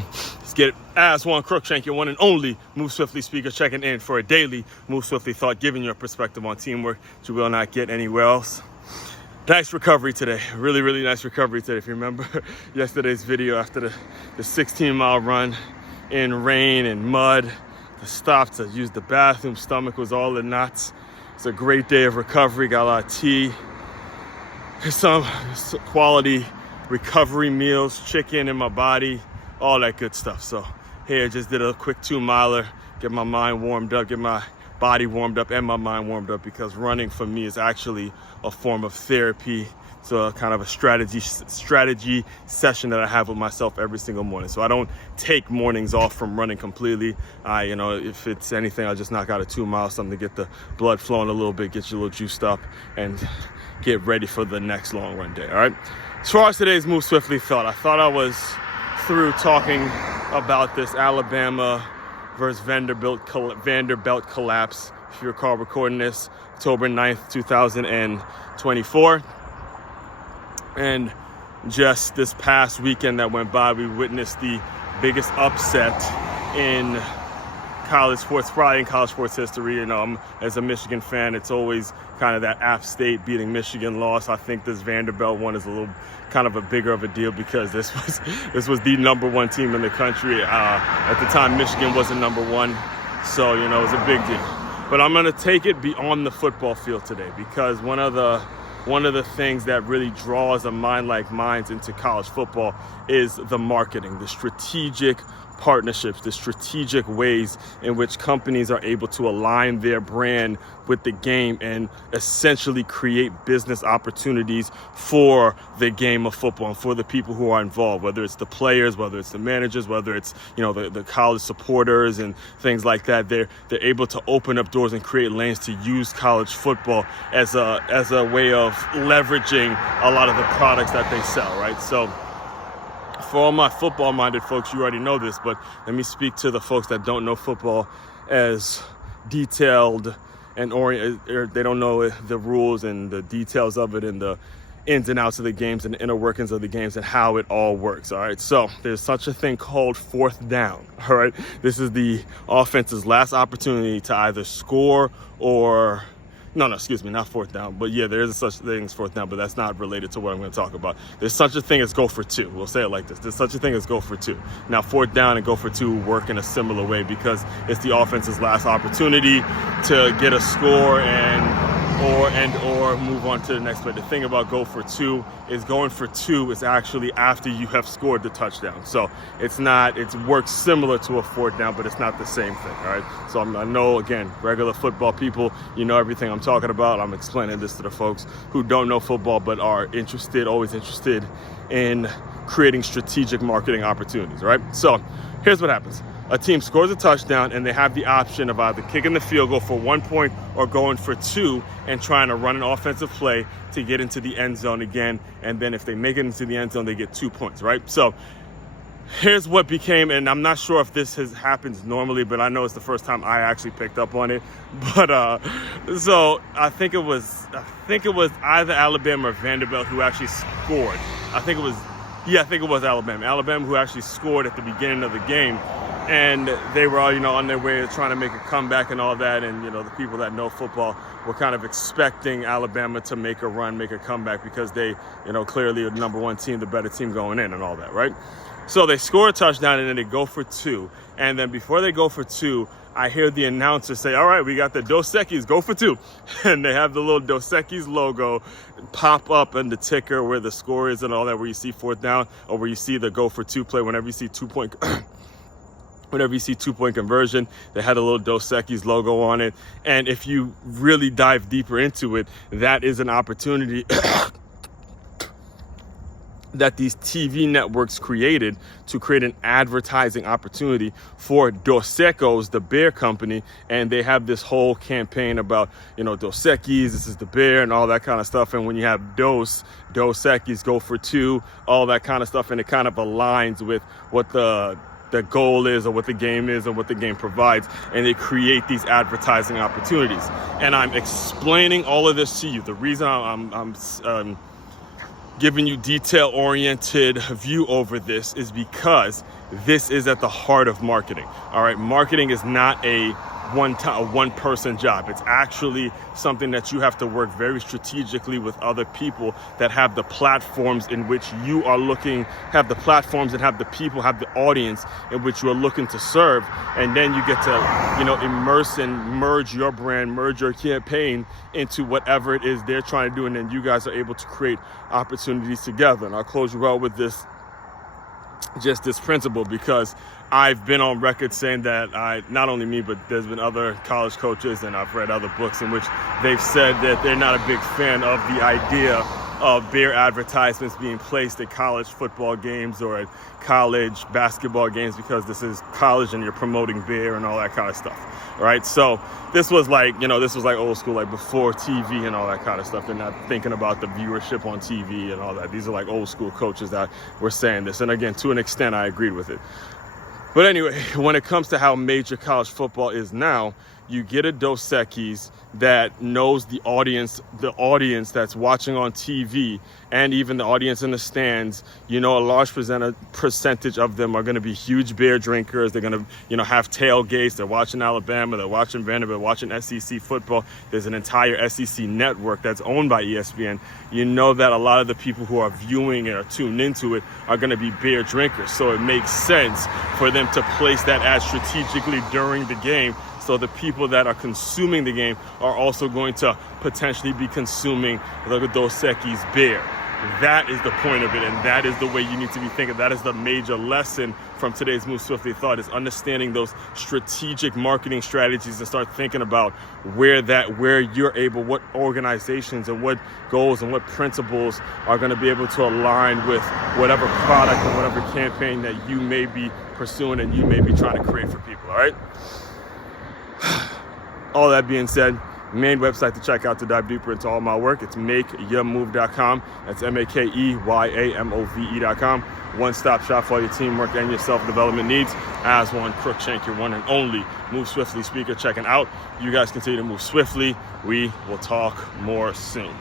Let's get it. Aswand, Cruickshank, your one and only Move Swiftly speaker, checking in for a daily Move Swiftly thought, giving you a perspective on teamwork that you will not get anywhere else. Nice recovery today. Really nice recovery today. If you remember yesterday's video after the 16-mile run in rain and mud, the stop to use the bathroom, stomach was all in knots. It's a great day of recovery. Got a lot of tea, some quality recovery meals, chicken in my body, all that good stuff. So here, just did a quick 2-miler, get my mind warmed up, get my body warmed up and my mind warmed up, because running for me is actually a form of therapy. So a kind of a strategy session that I have with myself every single morning. So I don't take mornings off from running completely. If it's anything, I just knock out a 2-mile, something to get the blood flowing a little bit, get you a little juiced up, and get ready for the next long run day. All right. As far as today's Move Swiftly thought, I thought I was through talking about this Alabama versus Vanderbilt collapse. If you recall, recording this October 9th, 2024. And just this past weekend that went by, we witnessed the biggest upset in college sports, probably in college sports history. As a Michigan fan, it's always kind of that App State beating Michigan loss. I think this Vanderbilt one is a little kind of a bigger of a deal, because this was the number one team in the country. At the time, Michigan wasn't number one, so it was a big deal. But I'm going to take it beyond the football field today, because one of the things that really draws a mind like mine into college football is the marketing, the strategic partnerships, the strategic ways in which companies are able to align their brand with the game and essentially create business opportunities for the game of football and for the people who are involved, whether it's the players, whether it's the managers, whether it's the college supporters and things like that. They're able to open up doors and create lanes to use college football as a way of leveraging a lot of the products that they sell, right? So for all my football-minded folks, you already know this, but let me speak to the folks that don't know football as detailed and they don't know the rules and the details of it and the ins and outs of the games and the inner workings of the games and how it all works. All right, so there's such a thing called fourth down. All right, this is the offense's last opportunity to either score or not fourth down, but yeah, there is such thing as fourth down, but that's not related to what I'm going to talk about. There's such a thing as go for two. We'll say it like this. There's such a thing as go for two. Now, fourth down and go for two work in a similar way, because it's the offense's last opportunity to get a score or move on to the next play. The thing about go for two is going for two is actually after you have scored the touchdown. So it works similar to a fourth down, but it's not the same thing, all right? So I know, again, regular football people, you know everything I'm talking about. I'm explaining this to the folks who don't know football but are always interested in creating strategic marketing opportunities, right? So here's what happens. A team scores a touchdown and they have the option of either kicking the field goal for 1 point or going for 2 and trying to run an offensive play to get into the end zone again. And then if they make it into the end zone, they get 2 points, right? So here's what became, and I'm not sure if this happens normally, but I know it's the first time I actually picked up on it. But so I think it was either Alabama or Vanderbilt who actually scored. I think it was Alabama who actually scored at the beginning of the game. And they were all, on their way to trying to make a comeback and all that. And, the people that know football were kind of expecting Alabama to make a run, make a comeback, because they, clearly are the number one team, the better team going in and all that, right? So they score a touchdown and then they go for 2. And then before they go for 2, I hear the announcer say, all right, we got the Dos Equis, go for 2. And they have the little Dos Equis logo pop up in the ticker where the score is and all that, where you see fourth down or where you see the go for 2 play. Whenever you see 2 point whenever you see 2 point conversion, they had a little Dos Equis logo on it. And if you really dive deeper into it, that is an opportunity that these TV networks created to create an advertising opportunity for Dos Equis, the beer company. And they have this whole campaign about, Dos Equis, this is the beer and all that kind of stuff. And when you have Dos Equis, go for 2, all that kind of stuff. And it kind of aligns with what the goal is or what the game is or what the game provides, and they create these advertising opportunities. And I'm explaining all of this to you. The reason I'm giving you detail-oriented view over this is because this is at the heart of marketing. All right, marketing is not a one-person job. It's actually something that you have to work very strategically with other people that have the platforms in which you are looking, have the platforms and have the people, have the audience in which you are looking to serve. And then you get to, you know, immerse and merge your brand, merge your campaign into whatever it is they're trying to do. And then you guys are able to create opportunities together. And I'll close you out with this, just this principle, because I've been on record saying that not only me, but there's been other college coaches, and I've read other books in which they've said that they're not a big fan of the idea of beer advertisements being placed at college football games or at college basketball games, because this is college and you're promoting beer and all that kind of stuff. Right? So this was like, you know, this was like old school, like before TV and all that kind of stuff. They're not thinking about the viewership on TV and all that. These are like old school coaches that were saying this. And again, to an extent, I agreed with it. But anyway, when it comes to how major college football is now, you get a Dos Equis that knows the audience that's watching on TV, and even the audience in the stands. You know, a large percentage of them are going to be huge beer drinkers. They're going to, you know, have tailgates. They're watching Alabama. They're watching Vanderbilt, watching SEC football. There's an entire SEC network that's owned by ESPN. You know that a lot of the people who are viewing it or tuned into it are going to be beer drinkers. So it makes sense for them to place that ad strategically during the game, so the people that are consuming the game are also going to potentially be consuming the Dos Equis beer. That is the point of it, and that is the way you need to be thinking. That is the major lesson from today's Move Swiftly Thought, is understanding those strategic marketing strategies and start thinking about where you're able, what organizations and what goals and what principles are going to be able to align with whatever product or whatever campaign that you may be pursuing and you may be trying to create for people, all right? All that being said, main website to check out to dive deeper into all my work, it's makeyourmove.com. That's makeyourmove.com. One-stop shop for all your teamwork and your self-development needs. Aswand, Cruickshank, your one and only Move Swiftly speaker checking out. You guys continue to move swiftly. We will talk more soon.